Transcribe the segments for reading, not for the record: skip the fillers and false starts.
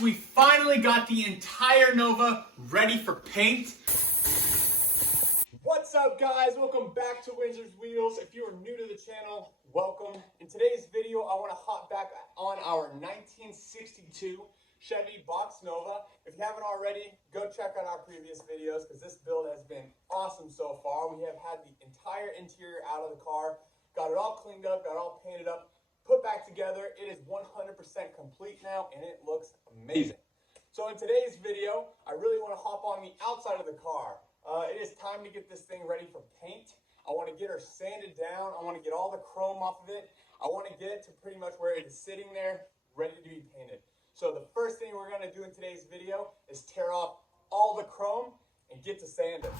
We finally got the entire Nova ready for paint. What's up, guys? Welcome back to WindsorsWheels. If you are new to the channel, welcome. In today's video, I want to hop back on our 1962 Chevy Box Nova. If you haven't already, go check out our previous videos because this build has been awesome so far. We have had the entire interior out of the car, got it all cleaned up, got it all painted up, put back together. It is 100% complete now, and it looks amazing. So in today's video, I really want to hop on the outside of the car. It is time to get this thing ready for paint. I want to get her sanded down. I want to get all the chrome off of it. I want to get it to pretty much where it is sitting there, ready to be painted. So the first thing we're going to do in today's video is tear off all the chrome and get to sanding.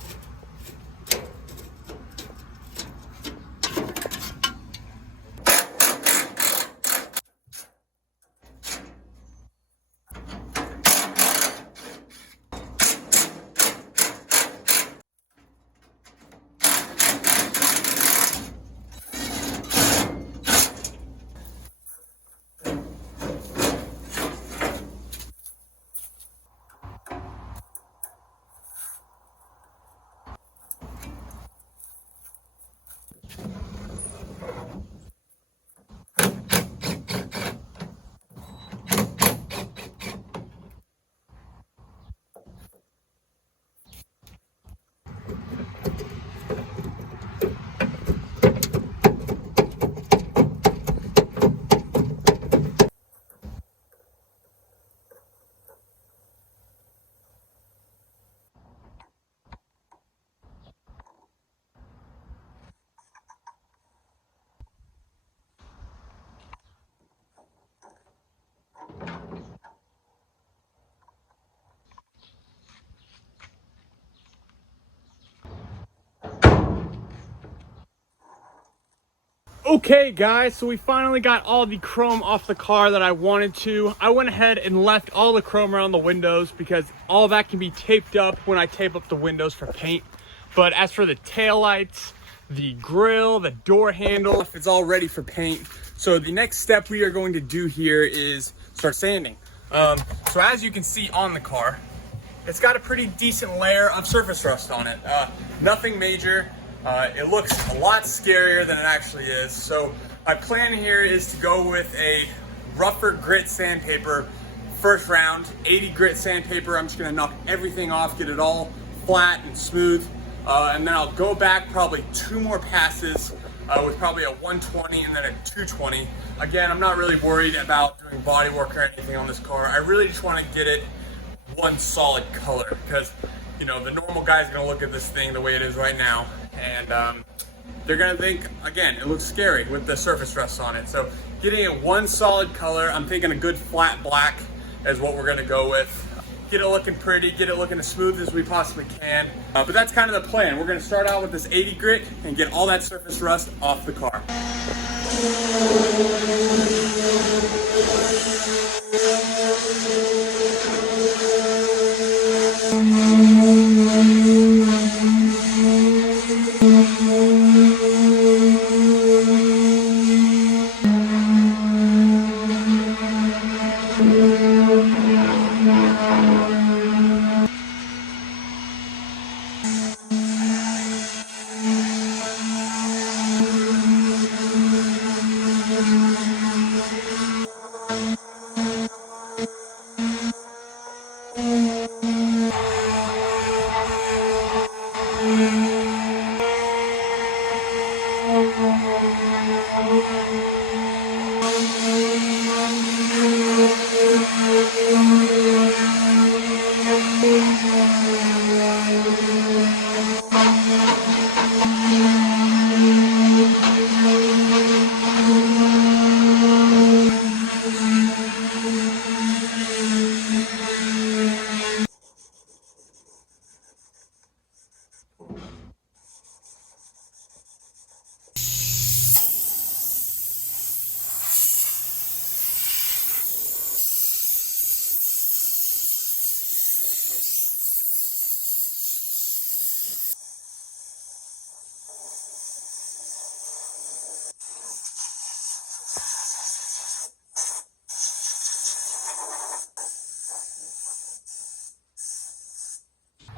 Okay guys, so we finally got all the chrome off the car that I wanted to. I went ahead and left all the chrome around the windows because all that can be taped up when I tape up the windows for paint. But as for the taillights, the grille, the door handle, it's all ready for paint. So the next step we are going to do here is start sanding. So as you can see on the car, it's got a pretty decent layer of surface rust on it. Nothing major. It looks a lot scarier than it actually is. So my plan here is to go with a rougher grit sandpaper. First round, 80 grit sandpaper. I'm just gonna knock everything off, get it all flat and smooth. And then I'll go back probably 2 more passes with probably a 120 and then a 220. Again, I'm not really worried about doing body work or anything on this car. I really just wanna get it one solid color because, you know, the normal guy's gonna look at this thing the way it is right now and they're gonna think, again, it looks scary with the surface rust on it. So getting it one solid color, I'm thinking a good flat black is what we're gonna go with. Get it looking pretty, get it looking as smooth as we possibly can. But that's kind of the plan. We're gonna start out with this 80 grit and get all that surface rust off the car.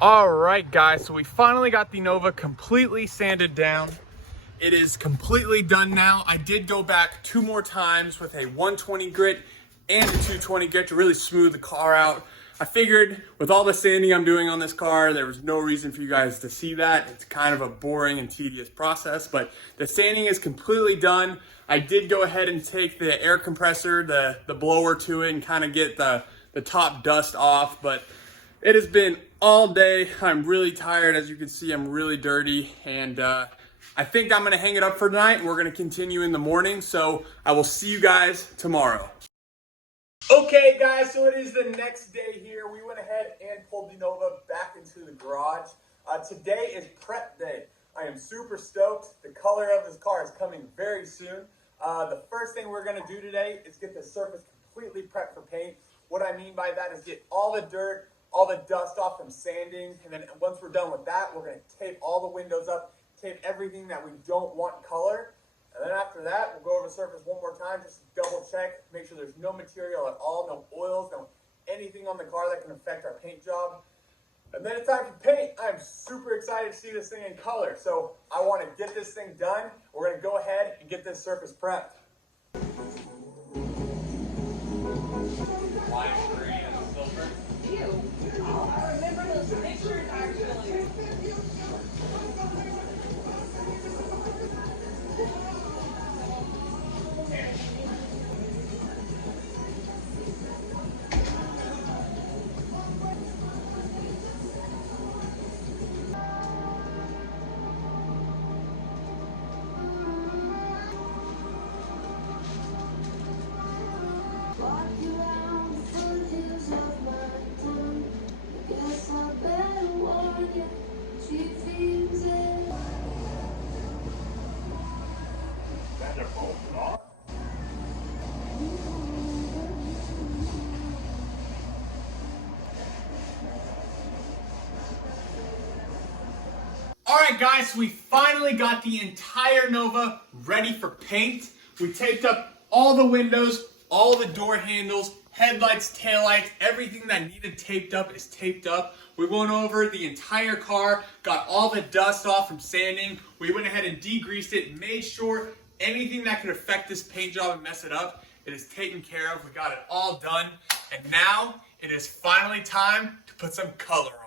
All right, guys, so we finally got the Nova completely sanded down. It is completely done now. I did go back 2 more times with a 120 grit and a 220 grit to really smooth the car out. I figured with all the sanding I'm doing on this car, there was no reason for you guys to see that. It's kind of a boring and tedious process, but the sanding is completely done. I did go ahead and take the air compressor, the blower to it, and kind of get the top dust off, but it has been all day. I'm really tired. As you can see, I'm really dirty, and I think I'm gonna hang it up for tonight, and we're gonna continue in the morning. So I will see you guys tomorrow. Okay, guys, so it is the next day here. We went ahead and pulled the Nova back into the garage. Today is prep day. I am super stoked. The color of this car is coming very soon. The first thing we're gonna do today is get the surface completely prepped for paint. What I mean by that is get all the dirt, all the dust off from sanding, and then once we're done with that, we're gonna tape all the windows up, tape everything that we don't want color, and then after that, we'll go over the surface one more time, just to double check, make sure there's no material at all, no oils, no anything on the car that can affect our paint job. And then it's time for paint. I'm super excited to see this thing in color, so I wanna get this thing done. We're gonna go ahead and get this surface prepped. Lime green and silver. I remember those pictures actually. All right, guys, so we finally got the entire Nova ready for paint. We taped up all the windows, all the door handles, headlights, taillights, everything that needed taped up is taped up. We went over the entire car, got all the dust off from sanding. We went ahead and degreased it, made sure anything that could affect this paint job and mess it up, it is taken care of. We got it all done, and now it is finally time to put some color on it.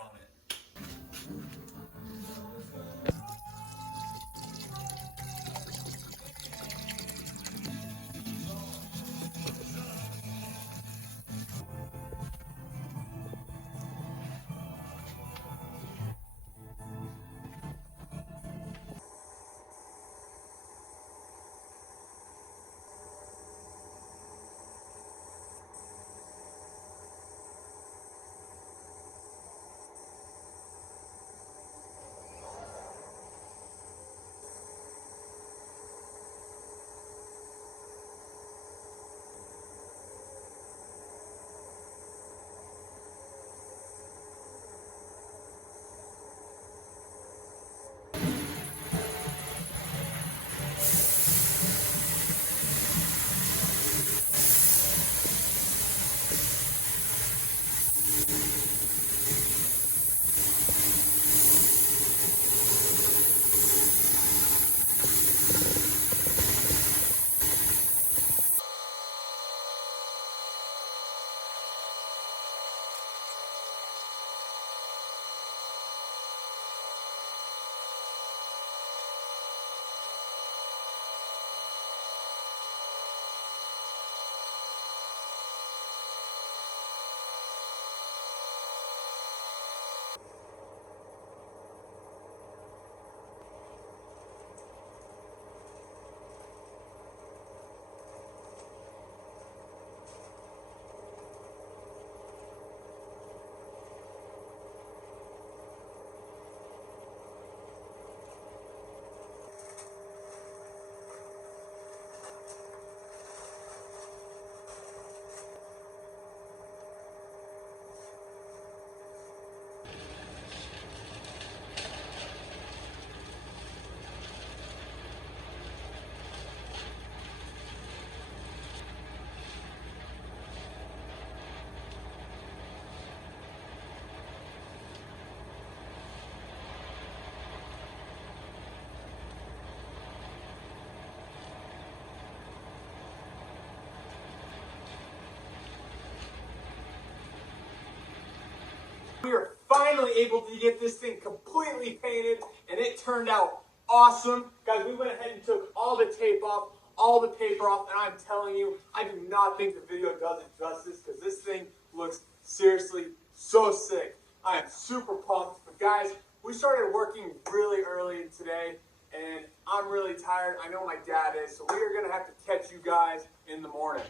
finally able to get this thing completely painted, and it turned out awesome. Guys, we went ahead and took all the tape off, all the paper off, and I'm telling you, I do not think the video does it justice because this thing looks seriously so sick. I am super pumped. But guys, we started working really early today, and I'm really tired. I know my dad is, so we are going to have to catch you guys in the morning.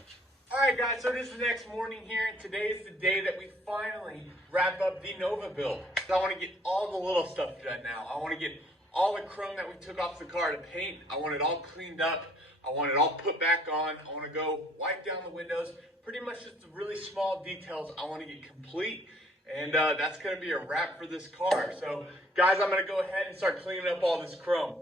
All right, guys, so this is the next morning here, and today is the day that we finally wrap up the Nova build. I want to get all the little stuff done now. I want to get all the chrome that we took off the car to paint. I want it all cleaned up. I want it all put back on. I want to go wipe down the windows. Pretty much just the really small details I want to get complete. And that's going to be a wrap for this car. So, guys, I'm going to go ahead and start cleaning up all this chrome.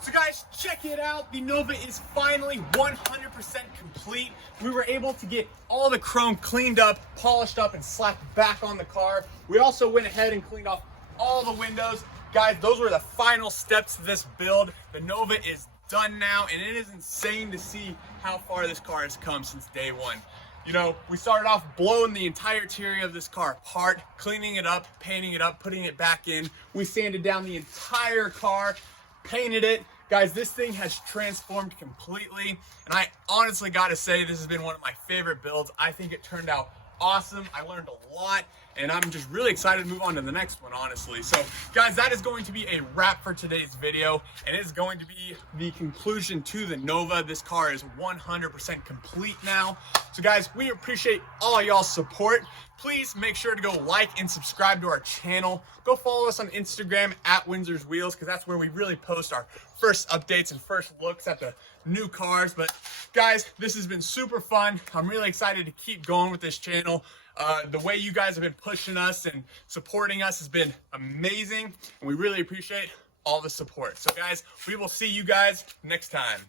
So guys, check it out. The Nova is finally 100% complete. We were able to get all the chrome cleaned up, polished up, and slapped back on the car. We also went ahead and cleaned off all the windows. Guys, those were the final steps to this build. The Nova is done now, and it is insane to see how far this car has come since day one. You know, we started off blowing the entire interior of this car apart, cleaning it up, painting it up, putting it back in. We sanded down the entire car, painted it. Guys, this thing has transformed completely, and I honestly gotta say this has been one of my favorite builds. I think it turned out awesome. I learned a lot, and I'm just really excited to move on to the next one, honestly. So, guys, that is going to be a wrap for today's video, and it is going to be the conclusion to the Nova. This car is 100% complete now. So, guys, we appreciate all y'all's support. Please make sure to go like and subscribe to our channel. Go follow us on Instagram at WindsorsWheels, because that's where we really post our first updates and first looks at the new cars. But guys, this has been super fun. I'm really excited to keep going with this channel. The way you guys have been pushing us and supporting us has been amazing, and we really appreciate all the support. So guys, we will see you guys next time.